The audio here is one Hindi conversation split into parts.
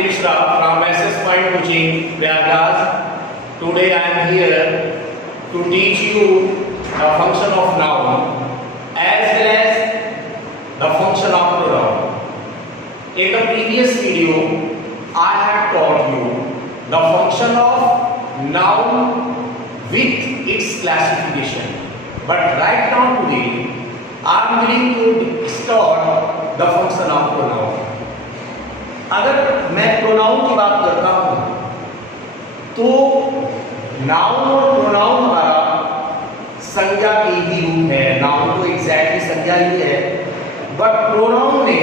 Sanjay Mishra from SS Point Coaching, Prayagraj. Today I am here to teach you the function of noun as well as the function of pronoun. In the previous video, I have taught you the function of noun with its classification. But right now today, I am going to start the function of pronoun. अगर मैं प्रोनाउन की बात करता हूं तो नाउन और प्रोनाउन हमारा संज्ञा के ही रूप है। नाउन तो एग्जैक्टली संज्ञा ही है, बट प्रोनाउन ने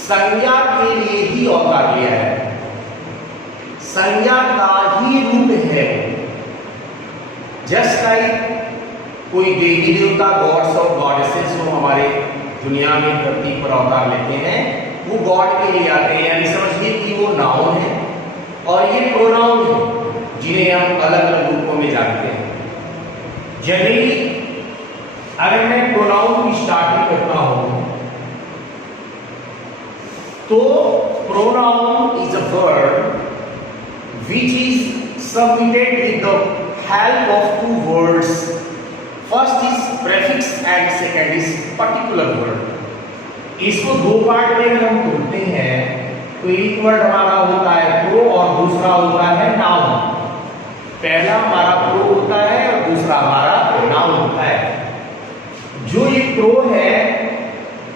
संज्ञा के लिए ही अवतार लिया है, संज्ञा का ही रूप है। जस्ट लाइक कोई देवी देवता गॉड्स और गॉडेसेस जो हमारे दुनिया में धरती पर अवतार लेते हैं, वो गॉड के लिए आते हैं, यानी समझिए कि वो नाउन है और ये प्रोनाउन है जिन्हें हम अलग अलग रूपों में जानते हैं। जनरली अगर मैं प्रोनाउन की स्टार्टिंग करता हूं तो pronoun is a word which is submitted with the help of two words. First is prefix and second is particular word. इसको दो पार्ट में अगर हम तोड़ते हैं तो एक वर्ड हमारा होता है प्रो और दूसरा होता है नाउन। पहला हमारा प्रो होता है और दूसरा हमारा नाउन होता है। जो ये प्रो है,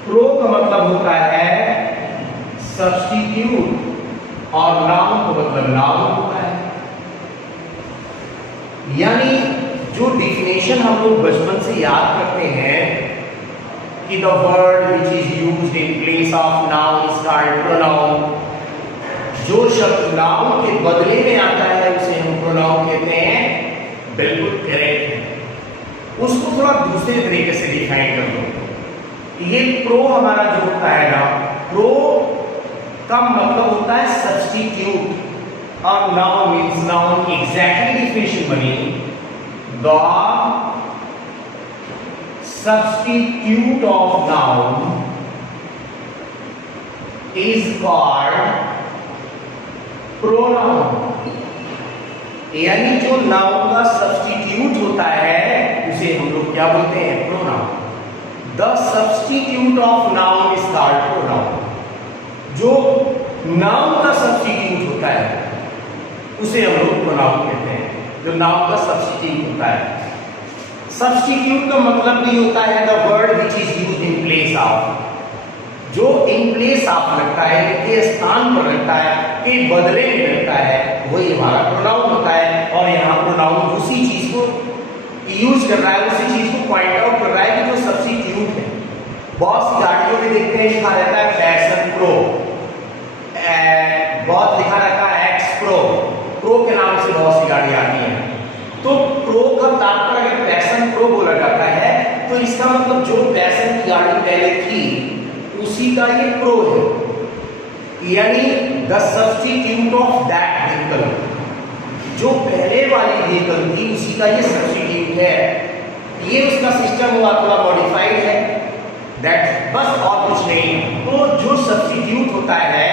प्रो का मतलब होता है सब्स्टिट्यूट और नाउन का मतलब नाउन होता है। यानी जो डिफिनेशन हम लोग बचपन से याद करते हैं कि the word which is used in place of noun is called pronoun, जो शब्द नाउन के बदले में आता है उसे हम प्रोनाउन कहते हैं। बिल्कुल करेक्ट है। उसको थोड़ा दूसरे तरीके से डिफाइन कर दो। ये प्रो हमारा जो होता है ना, प्रो का मतलब होता है सब्स्टिट्यूट और noun means noun. Exactly definition बनी the substitute of noun is called pronoun। यानी जो नाउन का सब्स्टिट्यूट होता है उसे हम लोग क्या बोलते हैं? Pronoun. The substitute of noun is called pronoun. जो नाउन का सब्स्टिट्यूट होता है उसे हम लोग प्रोनाउन कहते हैं। जो नाउन का सब्स्टिट्यूट होता है, सब्स्टिट्यूट का मतलब भी होता है the word which is used in place of. जो इन प्लेस ऑफ लगता है, के स्थान पर लगता है, के बदले में लगता है, वही हमारा प्रोनाउन होता है। और यहाँ प्रोनाउन उसी चीज को यूज कर रहा है, उसी चीज को पॉइंट आउट कर रहा है कि जो सब्स्टिट्यूट है। बहुत सी गाड़ियों में देखते हैं लिखा रहता है पैशन प्रो, बहुत लिखा रहता है एक्स प्रो, प्रो के नाम से बहुत सी गाड़ी आती है। तो प्रो का तात्पर्य अगर पैशन प्रो बोला जाता है तो इसका मतलब जो पैशन की गाड़ी पहले थी उसी का ये प्रो है। यानी the substitute of that vehicle, जो पहले वाली व्हीकल थी उसी का ये सब्स्टिट्यूट है। ये उसका सिस्टम हुआ थोड़ा मॉडिफाइड है, दैट बस और कुछ नहीं। तो जो सब्स्टिट्यूट होता है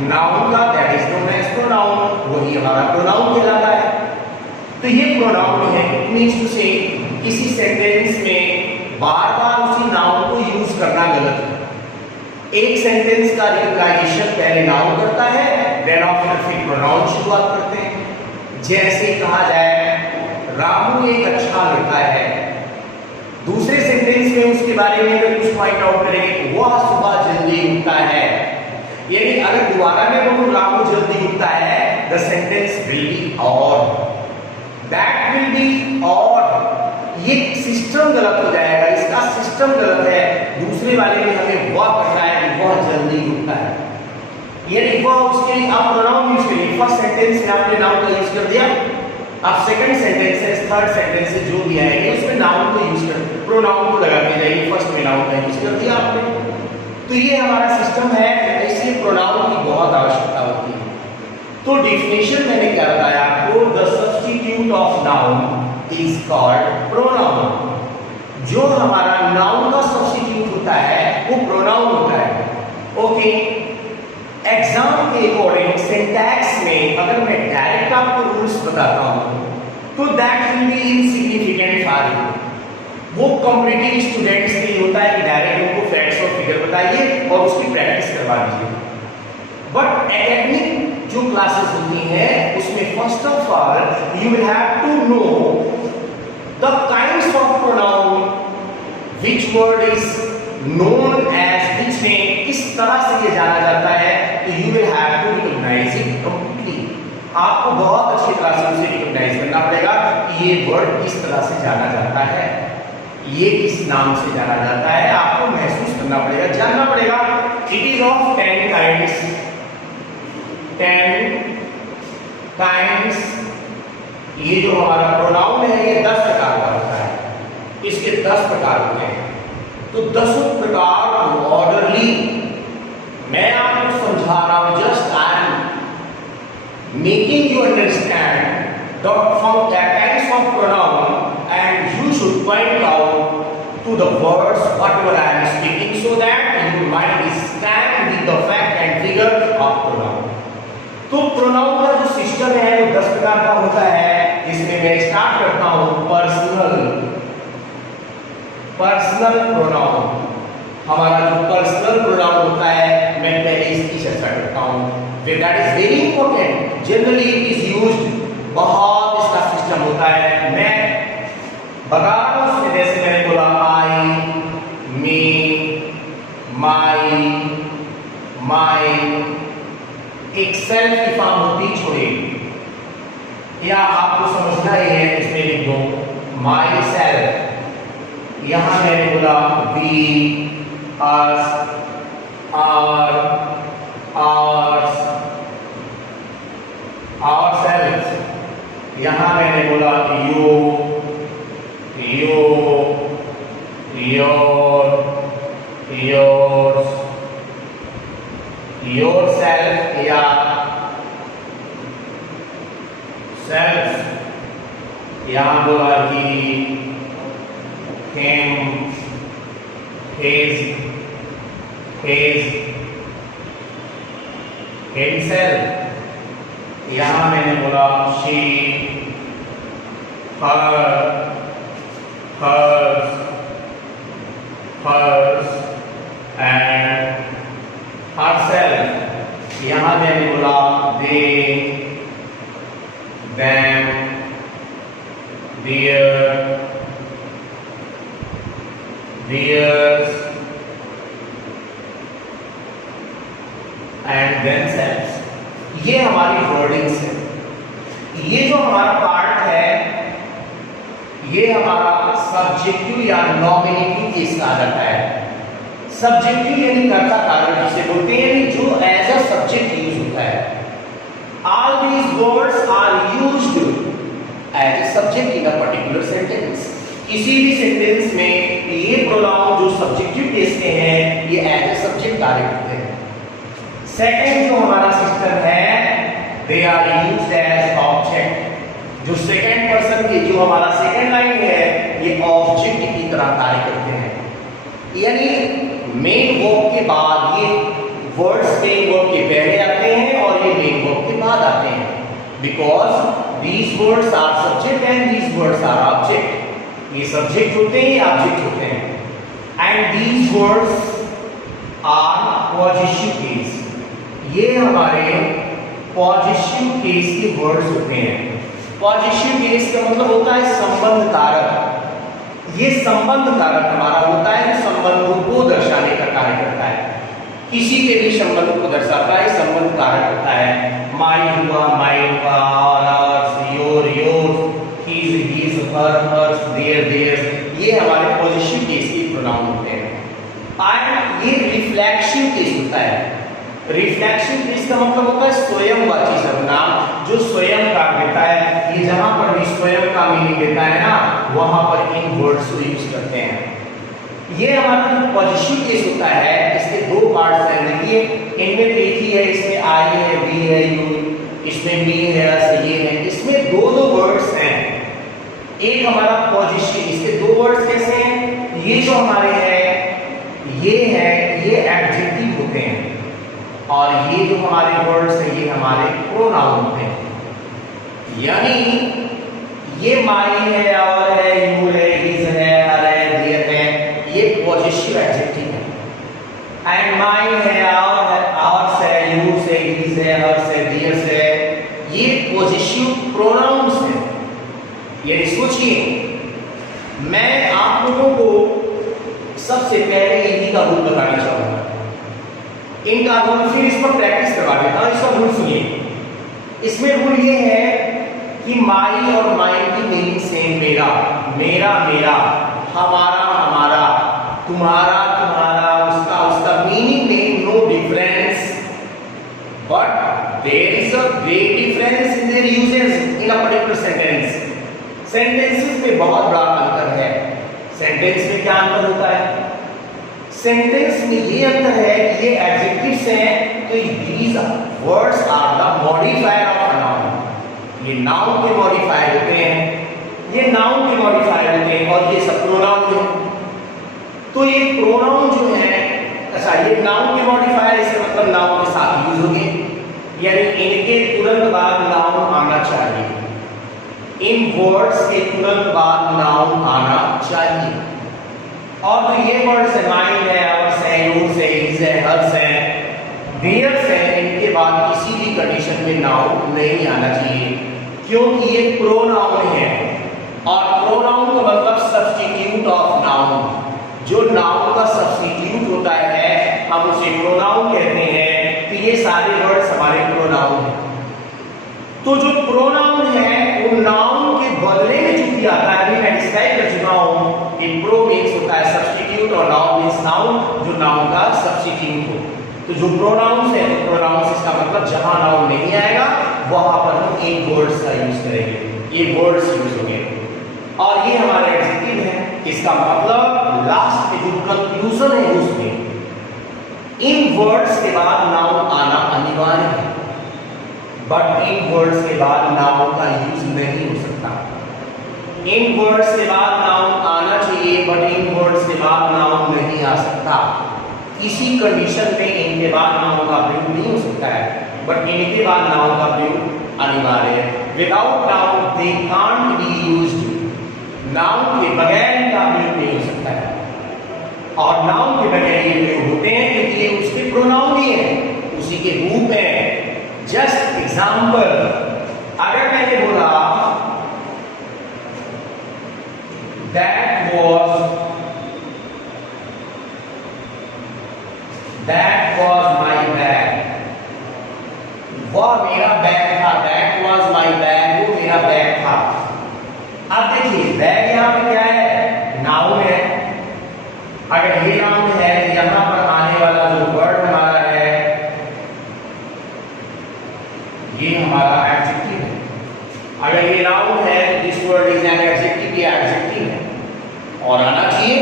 नाउन का, that is known as pronoun, वही हमारा प्रोनाउन कहलाता है। तो ये प्रोनाउन है। इट मींस टू से किसी सेंटेंस में बार बार उसी नाउन को यूज करना गलत है। एक सेंटेंस का रिप्लाइजेशन पहले नाउन करता है, देन आफ्टर फिर प्रोनाउन शुरुआत करते हैं। जैसे कहा जाए रामू एक अच्छा लड़का है, दूसरे सेंटेंस में उसके बारे में अगर कुछ पॉइंट आउट करेंगे वह सुबह जल्दी उठता है। यानी अगर दोबारा में बोलूं रामू जल्दी उठता है, द सेंटेंस विल बी और, दैट विल बी और। ये सिस्टम गलत हो जाएगा, इसका सिस्टम गलत है। दूसरे वाले में हमें वह करना है, वह जल्दी उठता है। यानी वह उसके लिए आप प्रोनाउन यूज करिए। फर्स्ट सेंटेंस में आपने नाउन का यूज कर दिया, अब सेकंड सेंटेंस है, थर्ड सेंटेंस से जो भी आएगा उसमें नाउन को यूज कर, प्रोनाउन को लगा के जाइए। फर्स्ट में नाउन का यूज कर दिया आपने, तो ये हमारा सिस्टम है। इसलिए प्रोनाउन की बहुत आवश्यकता होती है। तो डिफिनेशन मैंने क्या बताया आपको, the substitute of noun is called pronoun. जो हमारा नाउन का सब्स्टिट्यूट होता है वो प्रोनाउन होता है। ओके, एग्जाम के अकॉर्डिंग सिंटैक्स में अगर मैं डायरेक्ट आपको रूल्स बताता हूं तो that will be insignificant for you. वो कॉम्पिटिटिव स्टूडेंट्स के लिए होता है कि डायरेक्ट उनको फैक्ट्स और फिगर बताइए और उसकी प्रैक्टिस करवा दीजिए। बट एकेडमिक जो क्लासेस होती हैं उसमें first of all you will have to know the kinds of pronoun, which word is known as, which में किस तरह से ये जाना जाता है, तो you will have to recognise it completely. आपको बहुत अच्छी तरह से उसे रिकॉग्नाइज करना पड़ेगा कि ये वर्ड किस तरह से जाना जाता है, ये किस नाम से जाना जाता है, आपको महसूस करना पड़ेगा, जानना पड़ेगा। It is of 10 kinds, 10 kinds. ये जो हमारा प्रोनाउन है ये 10 प्रकार का होता है, इसके 10 प्रकार होते हैं। तो 10 प्रकार को ऑर्डरली मैं आपको समझा रहा हूं, just I am making you understand the kinds of pronoun and you should point out to the words whatever I am speaking so that you might stand with the fact and figure of pronoun. तो प्रोनाउन का जो सिस्टम है वो 10 प्रकार का होता है। इसमें मैं स्टार्ट करता हूं पर्सनल प्रोनाउन। हमारा जो पर्सनल प्रोनाउन होता है मैं पहले इसकी चर्चा करता हूं। That is very important, generally it is used, बहुत इसका सिस्टम होता है। मैं बता रहा हूं, जैसे मैंने बोला आई, मी, माई, माइन, एक सेल्फ की फॉर्म होती छोड़िए, या आपको समझना ही है, इसमें लिख दो माई सेल्फ। यहां मैंने बोला we, us, our, ours, ourself. यहां मैंने बोला you, yo, your, yours, yourself या सेल्फ। यहां बोला ही, him, his, himself। यहां मैंने बोला she, her, hers, hers and herself। यहां मैंने बोला they, them, their, theirs and themselves। ये हमारी वर्डिंग्स है। ये जो हमारा पार्ट है ये हमारा सब्जेक्टिव या नॉमिनेटिव केस कहा जाता है। सब्जेक्टिव यानी कर्ता कारक जिसे बोलते हैं, यानी जो एज अ सब्जेक्ट यूज होता है। All these words are used as a subject in a particular sentence। किसी भी सेंटेंस में ये प्रोनाउन जो सब्जेक्टिव केस के हैं ये एज ए सब्जेक्ट कार्य करते हैं। सेकंड जो हमारा सिस्टम है they are used as object. जो सेकंड पर्सन की जो हमारा सेकंड लाइन है ये ऑब्जेक्ट की तरह कार्य करते हैं, यानी मेन वर्ब के बाद ये वर्ड्स मेन वर्ब के पहले आते हैं और ये मेन वर्ब के बाद आते हैं। Because these words are subject and these words are object। ये सब्जेक्ट होते हैं, ये ऑब्जेक्ट होते हैं। And these words are positive case. ये हमारे पॉजिटिव केस के वर्ड्स होते हैं। पॉजिटिव केस का मतलब होता है संबंध कारक। ये संबंध कारक हमारा होता है जो संबंधों को दर्शाने का कार्य करता है। किसी के भी संबंध को दर्शाता है, संबंध कारक होता है। माई हुआ, माई हुआ, hours, your, yours, his, his, her, hers, their, theirs। ये हमारे पॉजिटिव केस के प्रोनाउन होते हैं। एंड ये रिफ्लेक्सिव केस होता है। रिफ्लेक्सिव केस का मतलब होता है स्वयंवाची सर्वनाम जो स्वयं का देता है। ये जहां पर भी स्वयं का मीनिंग देता है ना वहां पर इन वर्ड्स को यूज करते हैं। ये हमारा जो पॉजिटिव केस होता है इसके दो पार्ट्स हैं। देखिए इनमें एक ही है, इसमें आई है, वी है, यू, इसमें मी है, ये है। इसमें दो वर्ड्स हैं। एक हमारा पॉजिटिव, इसके दो वर्ड्स कैसे हैं, ये जो हमारे हैं ये है, ये एडजेक्टिव होते हैं। और ये जो हमारे वर्ड्स है ये हमारे प्रोनाउन हैं। यानी ये माई है, और है, यू है, हिज है, हर है, देयर है, ये पॉजिटिव एडजेक्टिव है। एंड माई है, आवर्स है, यूज है, हिज है, हर्स है, देयर्स है, ये पॉजिटिव प्रोनाउंस है। यानी सोचिए, मैं आप लोगों को सबसे पहले इन्हीं का रूल बताना चाहूंगा। इनका रूल फिर इस पर प्रैक्टिस करवा देता हूं। इसका रूल सुनिए। इसमें रूल ये है कि माई और माइन की मीनिंग सेम। मेरा, मेरा, मेरा, हमारा, हमारा, तुम्हारा, तुम्हारा, उसका, उसका, मीनिंग में no difference, but there is a great difference in their uses in a particular sentence. Sentences में बहुत बड़ा अंतर है। सेंटेंस में क्या अंतर होता है? सेंटेंस में ये अंतर है कि ये एडजेक्टिव्स हैं, तो these words are the modifier of a noun. ये नाउन के मॉडिफायर होते हैं, ये नाउन के मॉडिफायर होते हैं, और ये सब प्रोनाउन है। तो ये प्रोनाउन जो है, अच्छा, ये नाउन के मॉडिफायर, इसका मतलब नाउन के साथ यूज होंगे, यानी इनके तुरंत बाद नाउन आना चाहिए। इन वर्ड्स के तुरंत बाद नाउन आना चाहिए। और तो ये वर्ड्स है, माइंड है, आवर्स है, यूज है, हिज है, हर्स है, देयर्स है, इनके बाद किसी भी कंडीशन में नाउन नहीं आना चाहिए, क्योंकि ये प्रोनाउन है। और प्रोनाउन का मतलब सब्स्टिट्यूट ऑफ नाउन। जो नाउन का सब्स्टिट्यूट होता है हम उसे प्रोनाउन कहते हैं। तो ये सारे वर्ड्स हमारे प्रोनाउन हैं। तो जो प्रोनाउन है वो नाउन के बदले में जो भी आता है, अभी मैं डिस्क्राइब कर चुका हूं। ये प्रो मीन्स होता है सब्स्टिट्यूट, और नाउन मीन्स नाउन, जो नाउन का सब्स्टिट्यूट हो। तो जो प्रोनाउंस है, तो प्रोनाउंस इसका मतलब जहां नाउन नहीं आएगा वहां पर हम इन वर्ड्स का यूज करेंगे। ये वर्ड्स यूज होंगे। और ये हमारा एडजेक्टिव है। इसका मतलब लास्ट में जो कंक्लूजन है उसमें इन वर्ड्स के बाद नाउन आना अनिवार्य है, बट इन वर्ड्स के बाद नाउन का यूज नहीं हो सकता। इन वर्ड्स के बाद नाउन आना चाहिए, बट इन वर्ड्स के बाद नाउन नहीं आ सकता। किसी कंडीशन में इनके बाद नाउन का प्रयोग नहीं हो सकता है, बट इनके बाद नाउन का प्रयोग अनिवार्य है। Without noun they can't be used. Noun के बगैर इनका प्रयोग नहीं हो सकता है, और नाउन के बगैर ये प्रयोग होते हैं क्योंकि ये उसके प्रोनाउन ही है, उसी के रूप में। जस्ट एग्जाम्पल, अगर मैंने बोला that was my bag, वह मेरा बैग था। that was my bag, वो मेरा बैग था। अब देखिए, बैग यहाँ पे क्या है? नाउन है। अगर ये नाउन है तो यहाँ पर आने वाला जो वर्ड हमारा है ये हमारा एडजेक्टिव है। अगर ये नाउन है तो this word is an adjective, ये एडजेक्टिव है और आना चाहिए।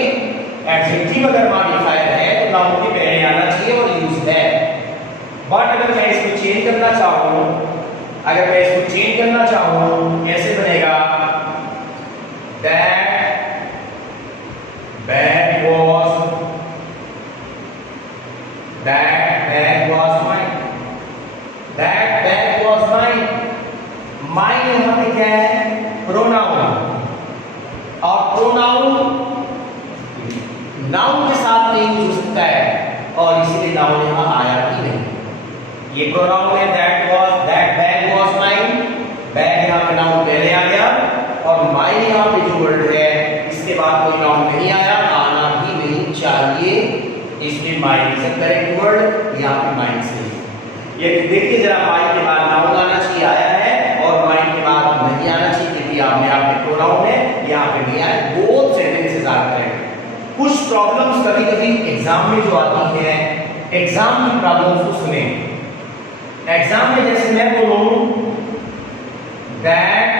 एडजेक्टिव अगर मॉडिफायर है तो नाउन के पहले आना चाहिए और यूज है। बट अगर मैं इसको चेंज करना चाहूं, कैसे बनेगा? that bag was mine, that bag was mine। mine यहाँ पे क्या है? प्रोनाउन। और प्रोनाउन नाउन के साथ नहीं यूज हो सकता है, और इसीलिए नाउन यहाँ आया ही नहीं। ये प्रोनाउन है, that bag was mine। Bag यहाँ पे नाउन पहले आ गया, और माइन यहाँ पे जो वर्ड है इसके बाद कोई नाउन नहीं आया, आना भी नहीं चाहिए, इसलिए mine is the correct word. यहाँ पे माइन से ये देखिए जरा, माइन के बाद नाउन आना चाहिए, आया है, और माइन के बाद नहीं आना चाहिए क्योंकि आपने यहाँ पे प्रोनाउन है, यहाँ पे नहीं आया। Both sentences are correct. कुछ प्रॉब्लम्स कभी-कभी एग्जाम में जो आती हैं, एग्जाम की प्रॉब्लम्स को सुने। एग्जाम में जैसे मैं बोलूं that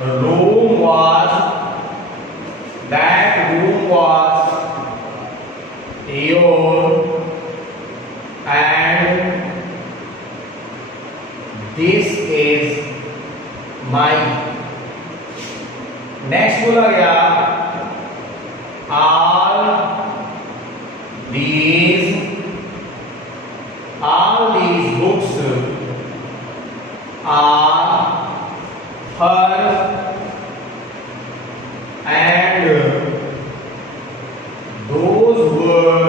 room was your and this is mine। Next बोला गया all these are, her and those were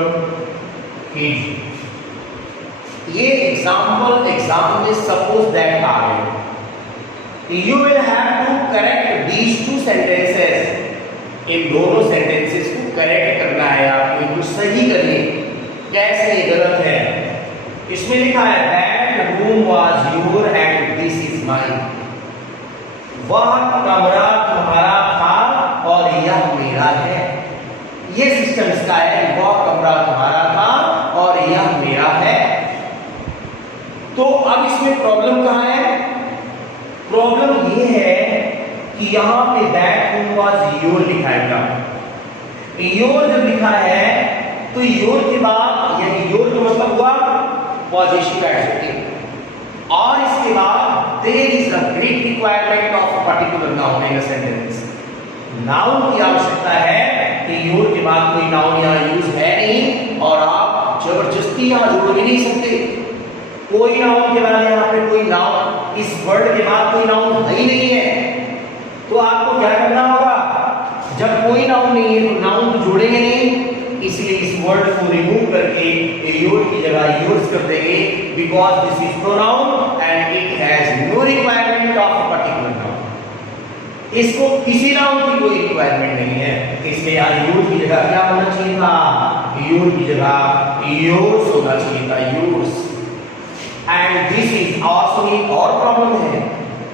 his. ये एग्जाम में सपोज दैट आ गए, you will have to correct these two sentences. इन दोनों सेंटेंसेस को करेक्ट करना है आपको, इनको सही करने। कैसे गलत है? इसमें लिखा है that room was your and this is mine. वह कमरा तुम्हारा था और यह मेरा है। ये सिस्टम इसका है, वह कमरा तुम्हारा था और यह मेरा है। तो अब इसमें प्रॉब्लम कहां है? प्रॉब्लम ये है कि यहां पे दैट रूम वाज योर लिखा है। योर जब लिखा है तो योर के बाद, यानी योर का मतलब हुआ पॉजिटिव एडजेक्टिव, और इसके बाद there is a great requirement of a particular noun in a sentence. Noun की आवश्यकता है कि योर के बाद कोई नाउन यहां यूज है नहीं, और आप जबरदस्ती यहां जोड़ भी नहीं सकते। कोई नाउन के बाद यहाँ पे कोई नाउन, इस वर्ड के बाद कोई नाउन है ही नहीं है, तो आपको क्या करना होगा? जब कोई नाउन नहीं है तो नाउन तो जोड़ेंगे नहीं, इसलिए इस वर्ड को रिमूव करके योर की जगह योर्स कर देंगे, because this is pronoun and it has no requirement of a particular noun. इसको किसी नाउन की कोई रिक्वायरमेंट नहीं है, इसलिए यहाँ योर की जगह क्या होना चाहिए था? योर की जगह योर्स होना चाहिए था, yours. And this is also एक और प्रॉब्लम है,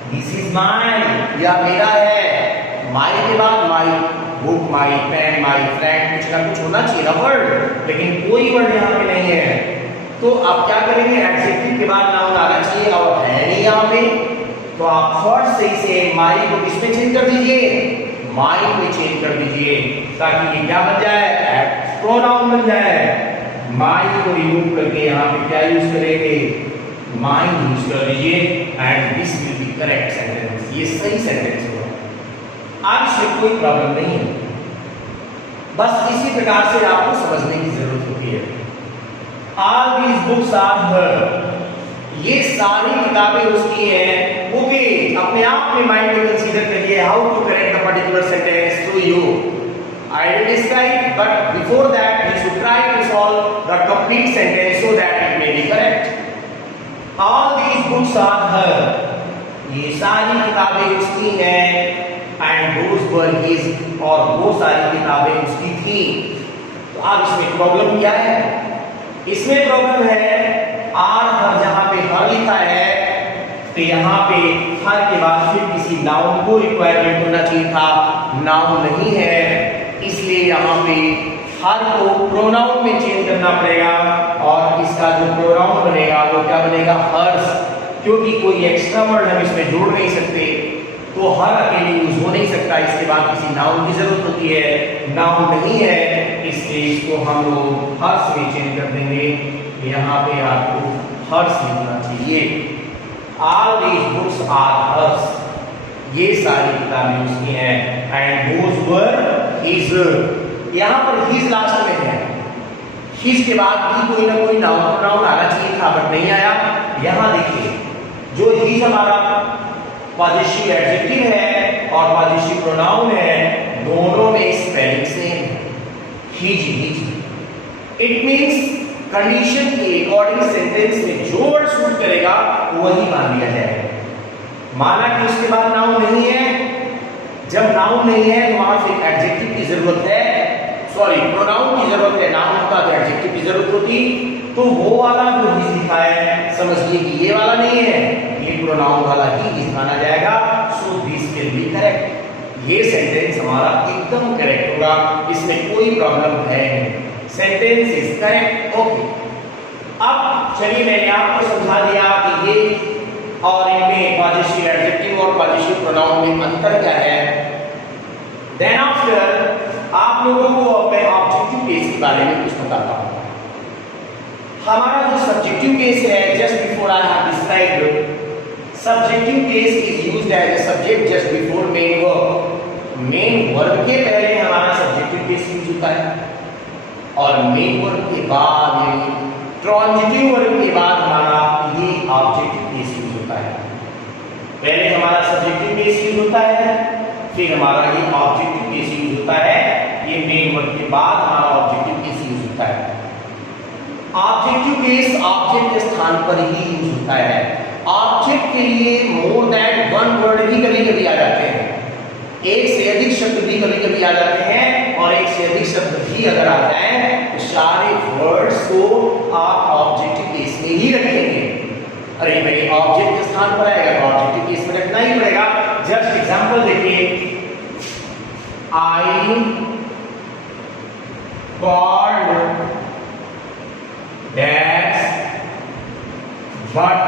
दिस इज माइन, यह मेरा है। माई के बाद my book, my pen, my friend, कुछ ना कुछ होना चाहिए ना वर्ड, लेकिन कोई वर्ड यहाँ पे नहीं है। तो आप क्या करेंगे? एडजेक्टिव के बाद नाउन आना चाहिए और है नहीं यहाँ पे, तो आप फर्स्ट सही से माई को किसमें चेंज कर दीजिए? माई में चेंज कर दीजिए, ताकि ये क्या बन जाए? प्रोनाउन बन जाए। माई को रिमूव करके यहाँ पे क्या यूज करेंगे? माइन यूज कर लीजिए and this will be correct sentence. ये सही सेंटेंस होगा। आज इसमें कोई प्रॉब्लम नहीं है, बस इसी प्रकार से आपको समझने की जरूरत होती है। ऑल दीज बुक्स आर हर, ये सारी किताबें उसकी हैं। ओके, अपने आप में माइंड में कंसीडर करिए how to correct the particular sentence to you. I will describe, but before that you should try to solve the complete sentence so that it may be correct. All these books are her, ये सारी किताबें उसकी हैं, and those were his, और वो सारी किताबें उसकी थी। तो अब इसमें प्रॉब्लम क्या है? इसमें प्रॉब्लम है आर हर, जहां पे हर लिखा है तो यहाँ पे हर के बाद फिर किसी नाउन को रिक्वायरमेंट होना चाहिए था, नाउन नहीं है, इसलिए यहाँ पे हर को प्रोनाउन में चेंज करना पड़ेगा, और इसका जो प्रोनाउन बनेगा वो क्या बनेगा? हर्स, क्योंकि कोई एक्स्ट्रा वर्ड हम इसमें जोड़ नहीं सकते, तो हर अकेले यूज हो नहीं सकता, इसके बाद किसी नाउन की जरूरत होती है, नाउन नहीं है, इसलिए इसको हम लोग हर्स में चेंज कर देंगे। यहाँ पे आपको हर्स लिखना चाहिए। All these books are hers, ये सारी किताबें उसकी हैं, and those were his, यहाँ पर his लास्ट में है, his के बाद भी कोई ना कोई नाउन आना चाहिए था, बट नहीं आया। यहाँ देखिए, जो his हमारा पॉजिटिव एडजेक्टिव है और पॉजिटिव प्रोनाउन है, दोनों में स्पेलिंग सेम है, his। इट मींस कंडीशन के अकॉर्डिंग सेंटेंस में जो वर्ड सूट करेगा वही मान लिया जाएगा। माना कि उसके बाद नाउन नहीं है, जब नाउन नहीं है तो वहां फिर एडजेक्टिव की जरूरत है, सॉरी प्रोनाउन की जरूरत है, नाउन होता तो एडजेक्टिव की जरूरत होती, तो वो वाला जो हिज लिखा है समझिए कि ये वाला नहीं है, ये प्रोनाउन वाला ही हिज माना जाएगा। So this will be correct, ये सेंटेंस हमारा एकदम करेक्ट होगा, इसमें कोई प्रॉब्लम है नहीं, सेंटेंस इज करेक्ट। ओके, अब चलिए मैंने आपको समझा दिया कि ये और इनमें पॉजिटिव एडजेक्टिव और पॉजिटिव प्रोनाउन में अंतर क्या है। देन आफ्टर आप लोगों को अब मैं ऑब्जेक्टिव केस के बारे में कुछ बताता हूं। हमारा जो सब्जेक्टिव केस है, just before I have described, subjective case is used as a subject just before main verb. Main verb के पहले हमारा सब्जेक्टिव केस यूज होता है, और मेन वर्ब के बाद यानी ट्रांजिटिव वर्ब के बाद हमारा ये ऑब्जेक्टिव केस यूज होता है। केस यूज होता है, फिर हमारा ये ऑब्जेक्टिव केस यूज होता है, ये मेन वर्ब के बाद हमारा ऑब्जेक्टिव केस यूज होता है। ऑब्जेक्टिव केस ऑब्जेक्ट के स्थान पर ही यूज होता है। ऑब्जेक्ट के लिए मोर देन वन वर्ड भी कभी कभी आ जाते हैं, एक से अधिक शब्द भी कभी कभी आ जाते हैं, और एक से अधिक शब्द भी अगर आ जाए तो सारे वर्ड्स को आप ऑब्जेक्टिव केस में ही रखेंगे। अरे भाई ऑब्जेक्ट के स्थान पर आएगा तो ऑब्जेक्टिव केस में रखना ही पड़ेगा। जस्ट एग्जांपल देखिए, I called dash but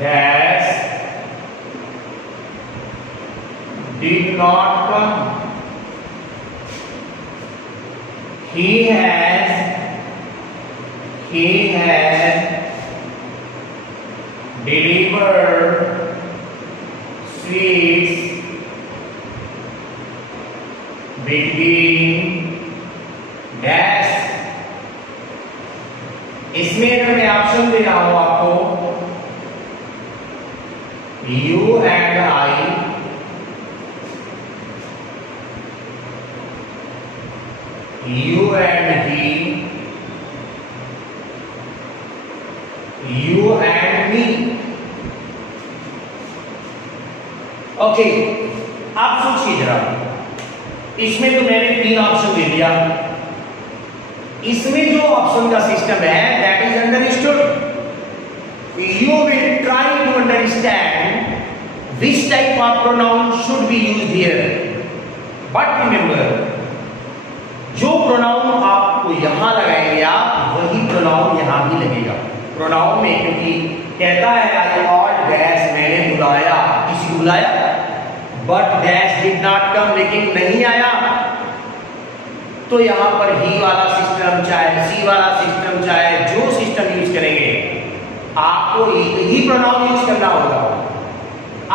dash did not come. He has delivered sweets between dash। इसमें अगर मैं ऑप्शन दे रहा हूं आपको, you and I, you and he, you and me। Okay, आप सोचिए जरा, इसमें तो मैंने 3 ऑप्शन दे दिया, इसमें जो ऑप्शन का सिस्टम है that is understood. You will try to understand which type of pronoun should be used here, but remember जो प्रोनाउन आपको यहां लगाएंगे आप, वही प्रोनाउन यहां भी लगेगा। प्रोनाउन में क्योंकि कहता है आई कॉल्ड डैश, मैंने बुलाया, किसी को बुलाया, but dash did not come, लेकिन नहीं आया, तो यहां पर ही वाला सिस्टम चाहे सी वाला सिस्टम चाहे जो सिस्टम यूज करेंगे आपको एक ही प्रोनाउन यूज करना होगा।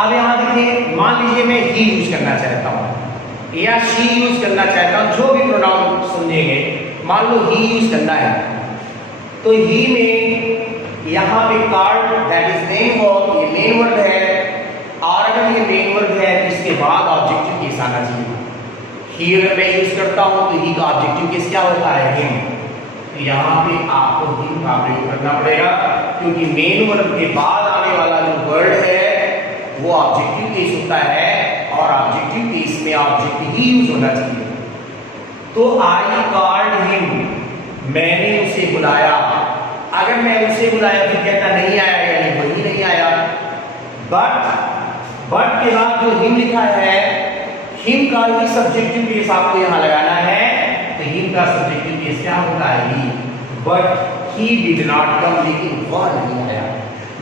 अब यहां देखिए, मान लीजिए मैं ही यूज करना चाहता हूं या शी यूज करना चाहता हूं, जो भी प्रोनाउन समझेंगे, मान लो ही यूज करना है, तो ही में यहां पे card that is main verb, ये मेन वर्ब है, और अगर ये मेन वर्ब है तो इसके बाद ऑब्जेक्टिव केस आना चाहिए। ही अगर मैं यूज करता हूं तो ही का ऑब्जेक्टिव केस क्या होता है, हिम। तो यहां पे आपको हिम का प्रयोग करना पड़ेगा, क्योंकि मेन वर्ब के बाद आने वाला जो वर्ड है वो ऑब्जेक्टिव केस होता है, और ऑब्जेक्टिव केस में ऑब्जेक्ट ही यूज होना चाहिए। तो आई कॉल्ड हिम, मैंने उसे बुलाया, अगर मैं उसे बुलाया फिर कहता नहीं आया, यानी वही नहीं आया। बट के बाद जो हिम लिखा है, हिम का ही सब्जेक्टिव केस आपको यहां लगाना है, तो हिम का सब्जेक्टिव केस क्या होता है, he. But he did not come, लेकिन वह नहीं आया,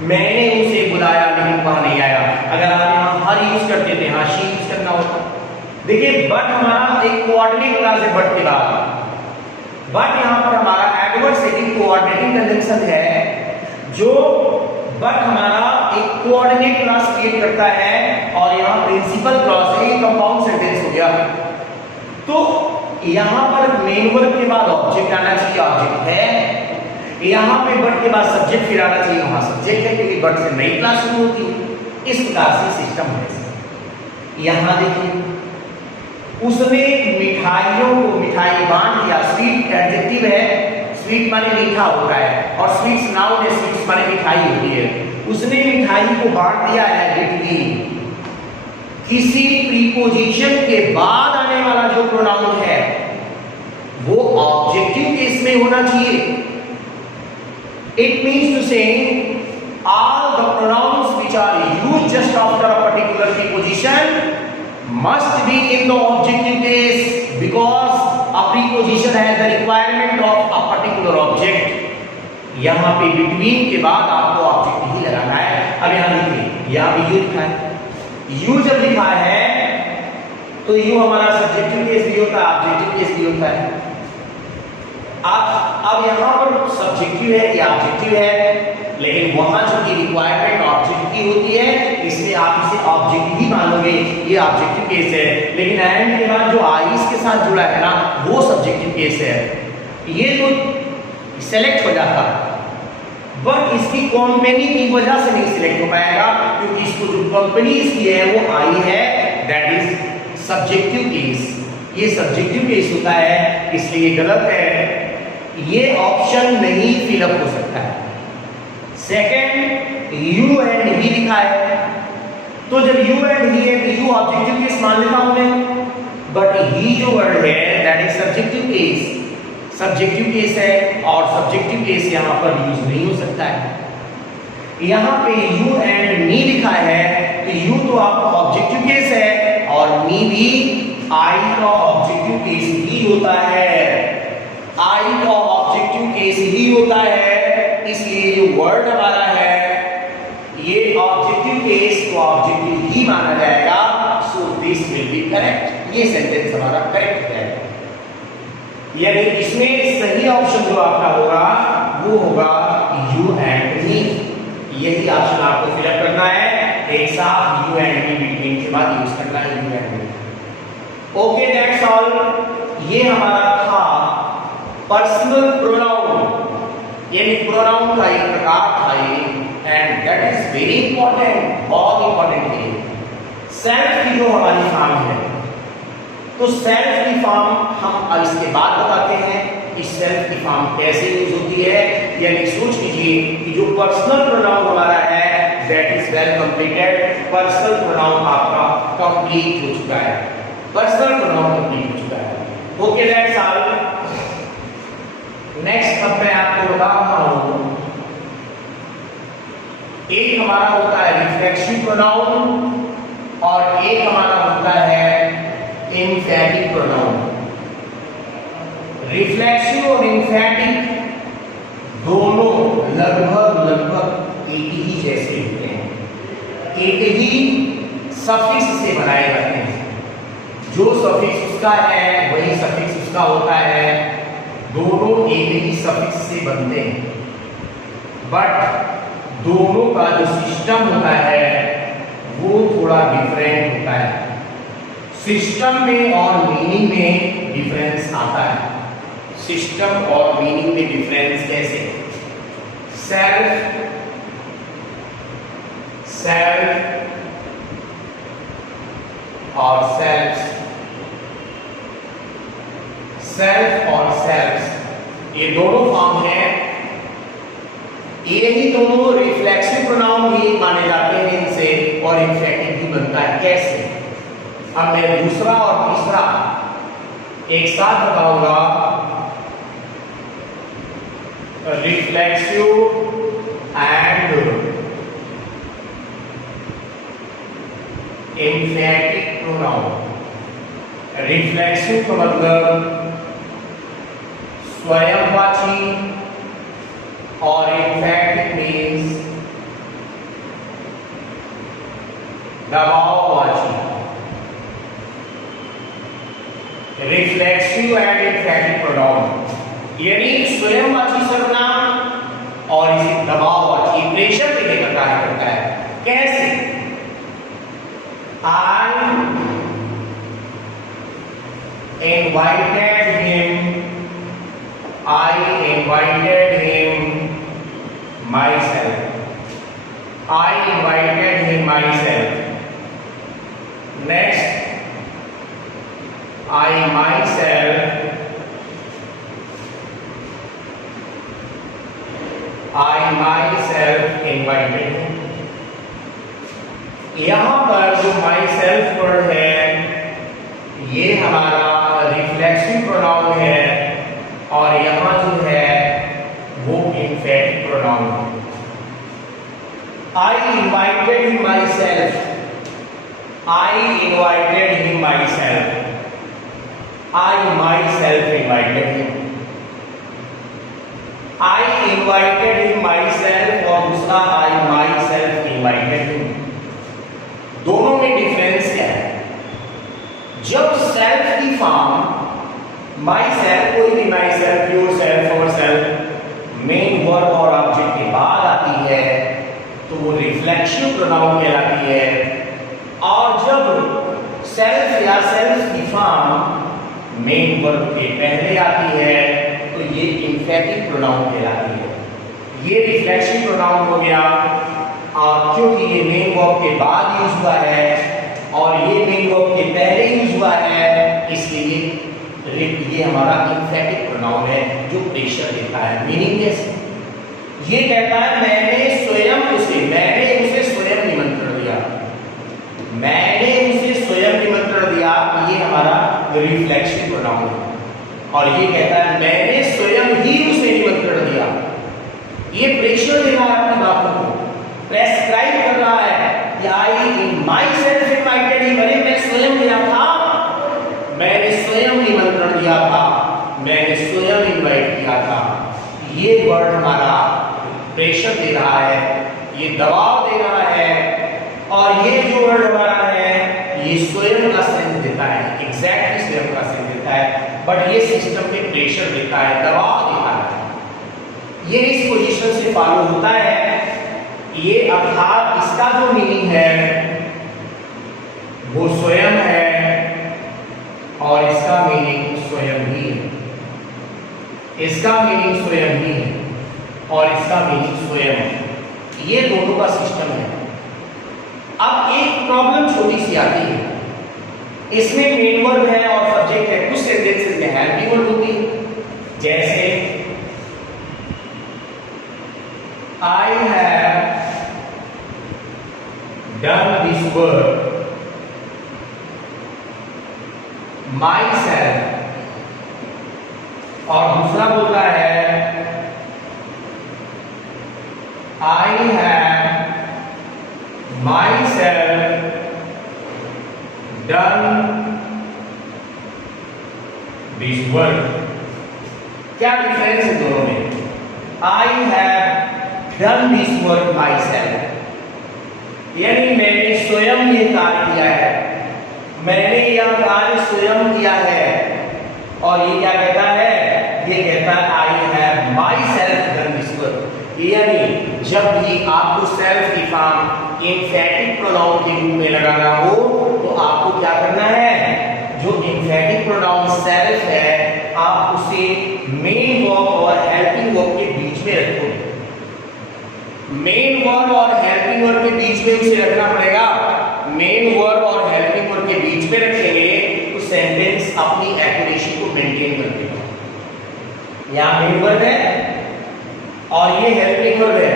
मैंने उसे बुलाया लेकिन वह नहीं आया। अगर आप यहां हर यूज करते थे, हाँ शी यूज करना होता। देखिए बट हमारा एक कोऑर्डिनेट क्लास है, बट के बाद बट यहां पर हमारा एडवर्ड सेटिंग कोऑर्डिनेटिंग कंजंक्शन है, जो बट हमारा एक कोऑर्डिनेट क्लास क्रिएट करता है, और यहां प्रिंसिपल क्लॉज है, ये कंपाउंड सेंटेंस हो गया। तो यहां पर मेन वर्ब के बाद ऑब्जेक्ट आना चाहिए, ऑब्जेक्ट है, यहां पे बट के बाद सब्जेक्ट फिर आना चाहिए, वहां सब्जेक्ट है, क्योंकि बट से नई क्लास शुरू होती है। इस प्रकार से सिस्टम है। यहां देखिए, उसने मिठाइयों को मिठाई बांट दिया, स्वीट एडजेक्टिव है, स्वीट माने मीठा होता है, और स्वीट्स नाउन है, स्वीट्स माने मिठाई होती है। उसने मिठाई को बांट दिया है बिटवीन, किसी प्रीपोजिशन के बाद आने वाला जो प्रोनाउन है वो ऑब्जेक्टिव केस में होना चाहिए। It means to say all the pronouns which are used just after a particular preposition must be in the objective case, because a preposition has the requirement of a particular object। यहाँ पे between के बाद आपको ऑब्जेक्ट ही लगाना है। अब यहाँ देखिए, यहाँ पे यू लिखा है, यू जब लिखा है तो यू हमारा सब्जेक्टिव केस भी होता है, ऑब्जेक्टिव केस भी होता है। अब यहाँ पर सब्जेक्टिव है या ऑब्जेक्टिव है, लेकिन वहां जो की रिक्वायरमेंट ऑब्जेक्ट की होती है, इसलिए आप इसे ऑब्जेक्ट ही मानोगे, ये ऑब्जेक्टिव केस है। लेकिन एंड के बाद जो आई इसके साथ जुड़ा है ना, वो सब्जेक्टिव केस है। ये तो सेलेक्ट हो जाता, बट इसकी कंपनी की वजह से नहीं सिलेक्ट हो पाएगा, क्योंकि इसको जो कंपनी इसकी है वो आई है, दैट इज सब्जेक्टिव केस। ये सब्जेक्टिव केस होता है, इसलिए ये गलत है, ये ऑप्शन नहीं फिलअप हो सकता है। सेकंड, यू एंड ही लिखा है, तो जब यू एंड ही है तो यू ऑब्जेक्टिव केस मान लेता हूं मैं, बट ही जो वर्ड है that is subjective case, subjective case है और सब्जेक्टिव केस यहां पर यूज नहीं हो सकता है। यहां पे यू एंड मी लिखा है, तो यू तो आपका ऑब्जेक्टिव केस है और मी भी आई का ऑब्जेक्टिव केस ही होता है, आई का ऑब्जेक्टिव केस ही होता है, इसलिए जो वर्ड हमारा है ये ऑब्जेक्टिव केस तो ऑब्जेक्टिव ही माना जाएगा, so this will be correct, ये सेंटेंस हमारा करेक्ट है। यानी इसमें सही ऑप्शन जो आपका होगा वो होगा यू एंड मी, यही ऑप्शन आपको फिलअप करना है, एक साथ यू एंड मी बिटवीन के बाद यूज करना है you and me. Okay, that's all. ये हमारा था पर्सनल प्रोनाउन, यानी प्रोनाउन का एक प्रकार था ये, and that is very important, बहुत इंपॉर्टेंट है। सेल्फ की जो हमारी फॉर्म है, तो सेल्फ की फॉर्म हम इसके बाद बताते हैं कि सेल्फ की फॉर्म कैसे यूज होती है। यानी सोच लीजिए कि जो पर्सनल प्रोनाउन हमारा है that is well completed, personal pronoun आपका कंप्लीट हो चुका है, पर्सनल प्रोनाउन कंप्लीट हो चुका है। Okay, that's all. नेक्स्ट अब मैं आपको बता रहा हूं, एक हमारा होता है रिफ्लेक्सिव प्रोनाउन और एक हमारा होता है एम्फैटिक प्रोनाउन। रिफ्लेक्सिव और एम्फैटिक दोनों लगभग एक ही जैसे होते हैं, एक ही सफिक्स से बनाए जाते हैं, जो सफिक्स उसका है वही सफिक्स उसका होता है, दोनों एक ही सफिक्स से बनते हैं, बट दोनों का जो सिस्टम होता है वो थोड़ा डिफरेंट होता है, सिस्टम में और मीनिंग में डिफरेंस आता है। सिस्टम और मीनिंग में डिफरेंस कैसे? सेल्फ, सेल्फ और सेल्फ्स, सेल्फ और सेल्फ्स, ये दोनों फॉर्म हैं, ये ही दोनों रिफ्लेक्सिव प्रोनाउन भी माने जाते हैं इनसे, और एम्फैटिक भी बनता है। कैसे? अब मैं दूसरा और तीसरा एक साथ बताऊंगा। Reflexive and emphatic pronoun. Reflexive का मतलब स्वयंवाची और एम्फैटिक मीन्स दबाववाची। रिफ्लेक्सिव एंड एम्फैटिक प्रोनाउन यानी स्वयंवाची सर्वनाम और इसे दबाववाची प्रेशर देने का कार्य करता है। कैसे? I invited him myself. I invited him myself. Next, I myself invited him. यहां पर जो myself वर्ड है ये हमारा रिफ्लेक्सिव प्रोनाउन है और यहां जो है वो एम्फैटिक प्रोनाउन है। I invited him myself. I invited him myself. I myself invited him. I invited him myself और दूसरा I myself invited him। दोनों में डिफरेंस क्या है? जब सेल्फ की फॉर्म माई सेल्फ, कोई भी my self, your self, our self main verb और ऑब्जेक्ट के बाद आती है तो वो रिफ्लेक्सिव प्रोनाउन कहलाती है। और जब सेल्फ या सेल्फ की फॉर्म मेन वर्ब के पहले आती है तो ये एम्फैटिक प्रोनाउन कहलाती है। ये रिफ्लेक्सिव प्रोनाउन हो गया, और क्योंकि ये मेन वर्ब के बाद यूज हुआ है और ये मेन वर्ब के पहले यूज हुआ है, इसलिए ये हमारा इंफेटिक प्रोनाउन है जो प्रेशर देता है। मीनिंग कैसे? ये कहता है मैंने उसे स्वयं निमंत्रण दिया, मैंने उसे स्वयं निमंत्रण दिया, ये हमारा रिफ्लेक्सिव प्रोनाउन है। और ये कहता है मैंने स्वयं ही उसे निमंत्रण दिया, ये प्रेशर दे रहा है अपनी बातों को, प्रेस्क्राइब कर रहा है कि आई इन माई सेल्फ इनवाइटेड, मैं स्वयं गया था, मैंने स्वयं निमंत्रण दिया था, मैंने स्वयं इनवाइट किया था। ये वर्ड हमारा प्रेशर दे रहा है, ये दबाव दे रहा है, और ये जो वर्ड हमारा है ये स्वयं का सेंस देता है, एग्जैक्टली स्वयं का सेंस देता है, बट ये सिस्टम पे प्रेशर देता है, दबाव देता है। ये इस पोजीशन से फॉलो होता है, ये अर्थात इसका जो मीनिंग है वो स्वयं है और इसका मीनिंग स्वयं ही है, इसका मीनिंग स्वयं ही है और इसका मीनिंग स्वयं है, ये दोनों का सिस्टम है। अब एक प्रॉब्लम छोटी सी आती है, इसमें मेन वर्ब है और सब्जेक्ट है, कुछ सेंटेंसेस में हेल्पिंग वर्ब होती है, जैसे I have done this work myself, और दूसरा बोलता है I have myself done this work। क्या डिफरेंस है दोनों में? I have done this work myself, यानी मैंने स्वयं ये कार्य किया है, मैंने यह कार्य स्वयं किया है। और ये क्या कहता है? ये कहता है I have myself done this work, यानी जब भी आपको सेल्फ की फॉर्म एम्फैटिक प्रोनाउन के रूप में लगाना हो तो आपको क्या करना है? जो एम्फैटिक प्रोनाउन सेल्फ है आप उसे मेन वर्ब और हेल्पिंग वर्ब के बीच में रखोगे, मेन वर्ब और हेल्पिंग वर्ब के बीच में उसे रखना पड़ेगा। मेन वर्ब और हेल्पिंग वर्ब के बीच में रखेंगे तो सेंटेंस अपनी एक्यूरेसी को मेंटेन कर देगा। यहाँ मेन वर्ब है और ये हेल्पिंग वर्ब है,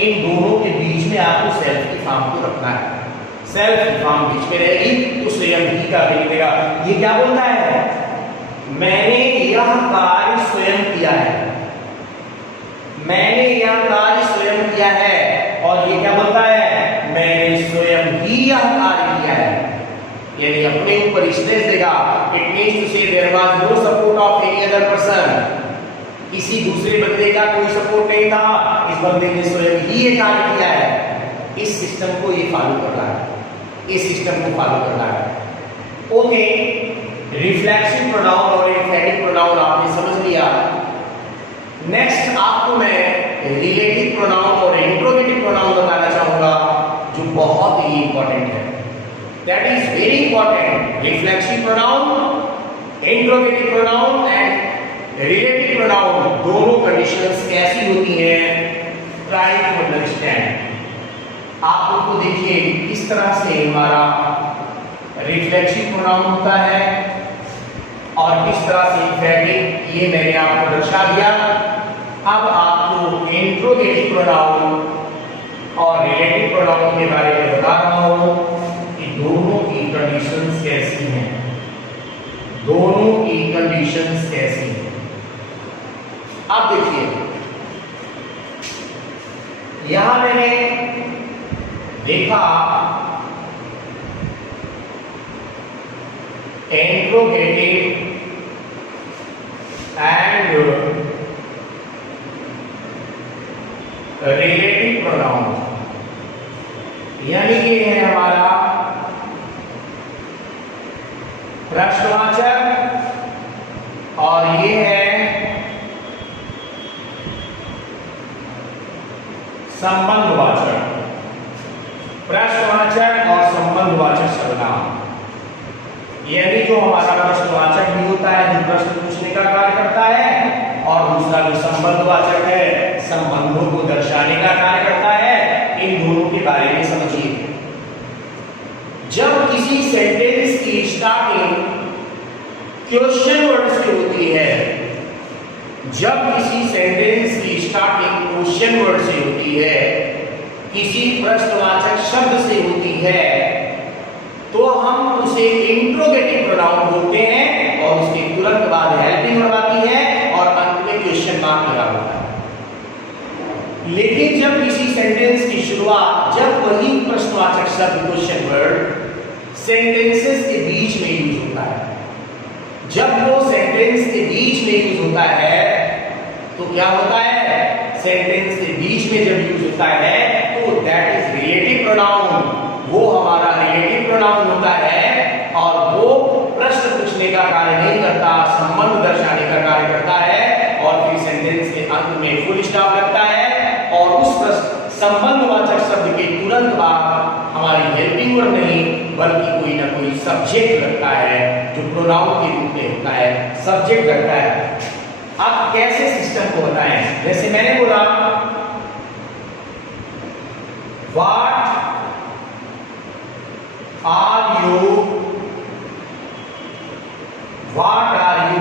इन दोनों के बीच में आपको सेल्फ की फॉर्म को रखना है। सेल्फ की फॉर्म बीच में रहेगी तो स्वयं ही का मीनिंग देगा। ये क्या बोलता है? मैंने यह कार्य स्वयं किया है, मैंने यह कार्य स्वयं किया है। और ये क्या बोलता है? मैंने स्वयं ही यह कार्य किया है, यानी अपने ऊपर स्ट्रेस देगा। It means to say there was no support of any other person, किसी दूसरे बंदे का कोई सपोर्ट नहीं था, इस बंदे ने स्वयं ही ये कार्य किया है। इस सिस्टम को ये फॉलो कर रहा है, इस सिस्टम को फॉलो कर रहा है। ओके, रिफ्लेक्सिव प्रोनाउन और एम्फैटिक प्रोनाउन आपने समझ लिया। नेक्स्ट आपको मैं रिलेटिव प्रोनाउन और इंट्रोगेटिव प्रोनाउन बताना चाहूंगा जो बहुत ही इंपॉर्टेंट है। That is very important. Reflexive pronoun, interrogative pronoun and relative pronoun, दोनों कंडीशंस कैसी होती हैं, ट्राई टू अंडरस्टैंड। आप लोग को देखिए किस तरह से हमारा रिफ्लेक्सिव प्रोनाउन होता है और किस तरह से एम्फैटिक, ये मैंने आपको दर्शा दिया। अब आपको इंट्रोगेटिव प्रोनाउन और रिलेटिव प्रोनाउन के बारे में बता रहा हूं कि दोनों की कंडीशंस कैसी हैं, दोनों की कंडीशंस कैसी हैं। अब देखिए यहां मैंने देखा इंट्रोगेटिव एंड रिलेटिव प्रोनाउन, यानी कि है हमारा प्रश्नवाचक और ये है संबंधवाचक। प्रश्नवाचक और संबंधवाचक सर्वनाम, यानी जो हमारा प्रश्नवाचक भी होता है जो प्रश्न पूछने का कार्य करता है, और दूसरा जो संबंधवाचक है संबंधों को दर्शाने का कार्य करता है। इन दोनों के बारे में समझिए। जब किसी सेंटेंस की स्टार्टिंग क्वेश्चन वर्ड से होती है, जब किसी सेंटेंस की स्टार्टिंग क्वेश्चन वर्ड से होती है, किसी प्रश्नवाचक शब्द से होती है, तो हम उसे इंट्रोगेटिव प्रोनाउन बोलते हैं और उसके तुरंत बाद हेल्पिंग वर्ब आती है और अंत में क्वेश्चन मार्क लगा होता है। लेकिन जब किसी सेंटेंस की शुरुआत, जब वही प्रश्नवाचक शब्द क्वेश्चन वर्ड सेंटेंसेस के बीच में यूज होता है, जब वो सेंटेंस के बीच में यूज होता है, तो क्या होता है? सेंटेंस के बीच में जब यूज होता है तो दैट इज रिलेटिव प्रोनाउन, वो हमारा रिलेटिव प्रोनाउन होता है और वो प्रश्न पूछने का कार्य नहीं करता, संबंध दर्शाने का कार्य करता है और फिर सेंटेंस के अंत में फुल स्टॉप लगता है और उस संबंधवाचक शब्द के तुरंत बाद हमारी हेल्पिंग वर्ब नहीं बल्कि कोई ना कोई सब्जेक्ट लगता है जो प्रोनाउन के रूप में होता है, सब्जेक्ट लगता है। अब कैसे सिस्टम को बताएं? जैसे मैंने बोला व्हाट आर यू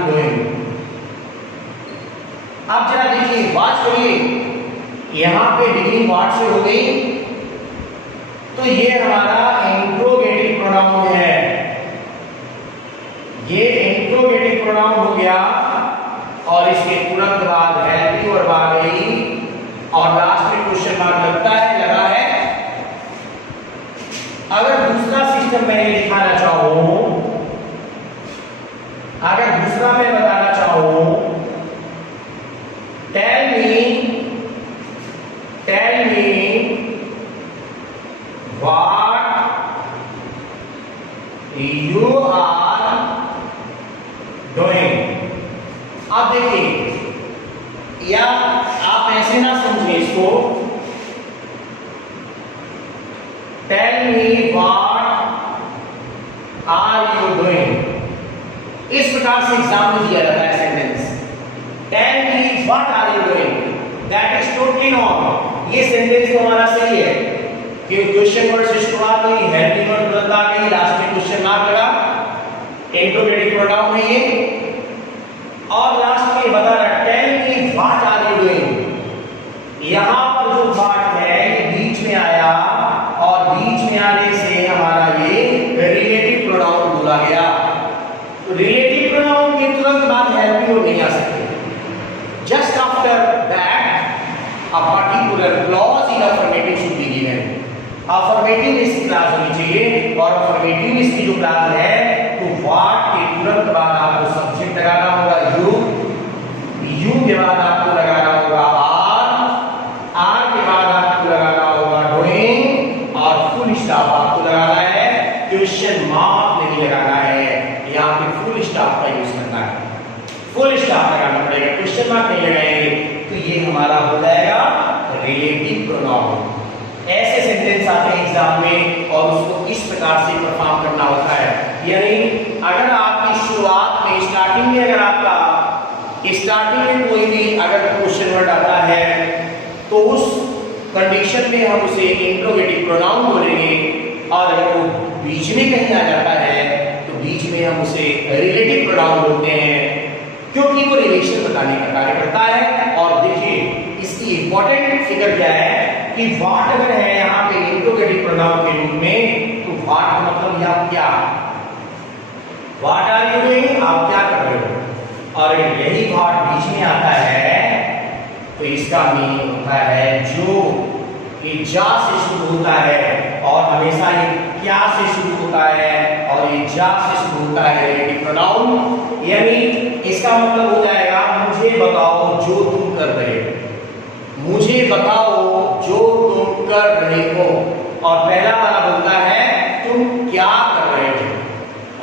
डूइंग। अब जरा देखिए, व्हाट छोड़िए, यहां पे बिगिनिंग व्हाट से हो गई, तो ये हमारा इंट्रोगेटिव प्रोनाउन है, ये इंट्रोगेटिव प्रोनाउन हो गया और इसके तुरंत बाद हेल्पिंग वर्ब आ गई और लास्ट में क्वेश्चन मार्क लगता है, लगा है। अगर दूसरा सिस्टम मैं दिखाना चाहूं, अगर दूसरा मैं बताना चाहूं, tell me what you are doing. अब देखिए, या आप ऐसे ना समझिए इसको, tell me what are you doing, इस प्रकार से एग्जाम में दिया जाता है sentence. Tell me what are you doing, that is totally not. ये सेंटेंस तो हमारा सही है कि क्वेश्चन वर्ड से शुरुआत हुई, हेल्पिंग वर्ब तुरंत आ गई, लास्ट में क्वेश्चन मार्क लगा, इंट्रोगेटिव प्रोनाउन है ये, और लास्ट में बता रहा tell me what are you doing. यहां पर जो व्हाट है ये बीच में आया और बीच में आने से हमारा ये रिलेटिव प्रोनाउन बोला गया। रिलेटिव प्रोनाउन के तुरंत बाद हेल्पिंग वर्ब नहीं आ सकती। Just after that a particular clause in affirmative should be given. affirmative इसकी क्लास होनी चाहिए और affirmative इसकी जो क्लास है तो what के तुरंत बाद आपको सब्जेक्ट लगाना होगा you के बाद आपको लगाना होगा are के बाद आपको लगाना होगा doing और full stop आपको लगाना है, क्वेश्चन मार्क नहीं लगाना है, यहाँ पे full stop का यूज करना है, फुल स्टॉप लगाना पड़ेगा, क्वेश्चन मार्क नहीं लगाएंगे तो ये हमारा हो जाएगा रिलेटिव प्रोनाउन। ऐसे सेंटेंस आते हैं एग्जाम में और उसको इस प्रकार से परफॉर्म करना होता है। यानी अगर आपकी शुरुआत में स्टार्टिंग में अगर आपका स्टार्टिंग में कोई भी अगर क्वेश्चन वर्ड आता है तो उस कंडीशन में हम उसे इंट्रोगेटिव प्रोनाउन बोलेंगे और अगर वो बीच में कहीं आ जाता है तो बीच में हम उसे रिलेटिव प्रोनाउन बोलते हैं क्योंकि वो रिलेशन बताने का कार्य करता है। और देखिए इसकी इंपॉर्टेंट फिगर क्या है कि व्हाट अगर है यहाँ पे इंट्रोगेटिव प्रोनाउन के रूप में तो व्हाट का मतलब यह क्या, व्हाट आर यू डूइंग, आप क्या कर रहे हो, और यही व्हाट बीच में आता है तो इसका मीनिंग होता है जो, ये जा से शुरू होता है और हमेशा ये क्या से शुरू होता है और ये जा से शुरू होता है रिलेटिव प्रोनाउन। यानी इसका मतलब हो जाएगा मुझे बताओ जो तुम कर रहे हो, मुझे बताओ जो तुम कर रहे हो, और पहला वाला बोलता है तुम क्या कर रहे हो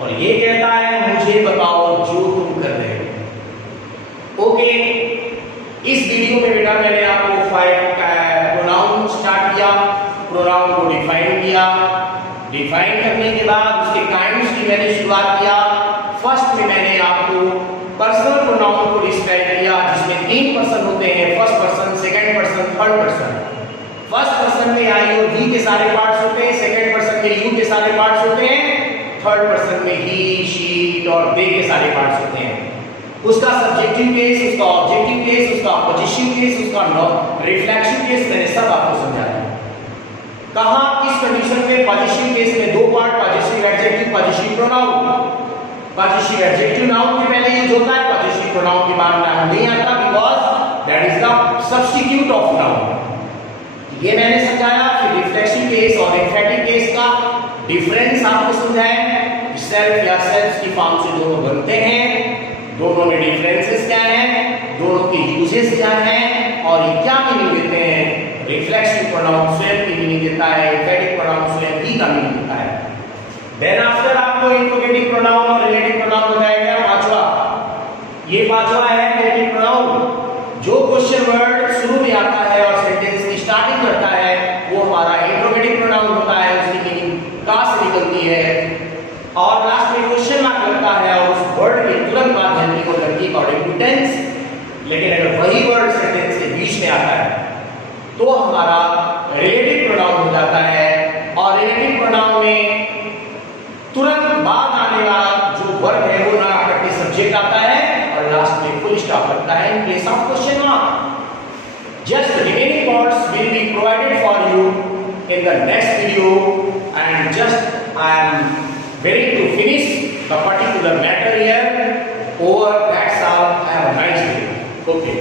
और ये कहता है मुझे बताओ जो तुम कर रहे हो। ओके, इस वीडियो में बेटा मैंने आपको 5 प्रोनाउन स्टार्ट किया, प्रोनाउन को डिफाइन किया, डिफाइन करने के बाद उसके काइंड्स की मैंने शुरुआत किया। फर्स्ट में मैंने आपको पर्सनल प्रोनाउन को डिस्क्राइब किया जिसमें 3 पर्सन होते हैं, first person, second person, third person. First person में आई और ही के सारे पार्ट्स होते हैं, सेकंड पर्सन में यू के सारे पार्ट्स होते हैं, थर्ड पर्सन में ही, शी, इट और दे के सारे पार्ट्स होते हैं। उसका सब्जेक्टिव केस, उसका ऑब्जेक्टिव केस, उसका पोजीशन केस, उसका रिफ्लेक्सिव केस मैंने सब आपको समझाया। कहां किस कंडीशन में पॉजिटिव केस में 2 part, positive adjective, positive pronoun. Positive adjective noun के पहले यूज होता है, पॉजिटिव प्रोनाउन के बाद नाउन नहीं आता, because that is the substitute of noun. ये मैंने समझाया। फिर रिफ्लेक्सिव केस और एम्फैटिक केस का डिफरेंस आपको समझाया। सेल्फ या सेल्फ्स की फॉर्म से दोनों बनते हैं, दोनों में डिफरेंसेस क्या हैं, दोनों के यूजेस क्या हैं और ये क्या मीनिंग देते हैं। रिफ्लेक्सिव प्रोनाउन स्वयं की मीनिंग देता है, एम्फैटिक प्रोनाउन स्वयं ही का मीनिंग देता है। देन आफ्टर आपको इंट्रोगेटिव प्रोनाउन और रिलेटिव प्रोनाउन बताया गया पांचवा। ये पांचवा है रिलेटिव प्रोनाउन। जो क्वेश्चन वर्ड शुरू में आता है और सेंटेंस की स्टार्टिंग करता है वो हमारा इंट्रोगेटिव प्रोनाउन होता है, उसकी मीनिंग का से निकलती है और लास्ट में क्वेश्चन मार्क लगता है और उस वर्ड के तुरंत बाद हेल्पिंग को लगती है अकॉर्डिंग टू टेंस। लेकिन अगर वही वर्ड सेंटेंस के बीच में आता है तो हमारा रिलेटिव प्रोनाउन हो जाता है और रिलेटिव प्रोनाउन में तुरंत बाद आने वाला जो वर्ब है वो ना करके सब्जेक्ट आता है और लास्ट में फुल स्टॉप लगता है in place of question mark. Just remaining parts will be provided for you in the next video and just I am ready to finish the particular matter here. Over. That's all. Have a nice day. Okay.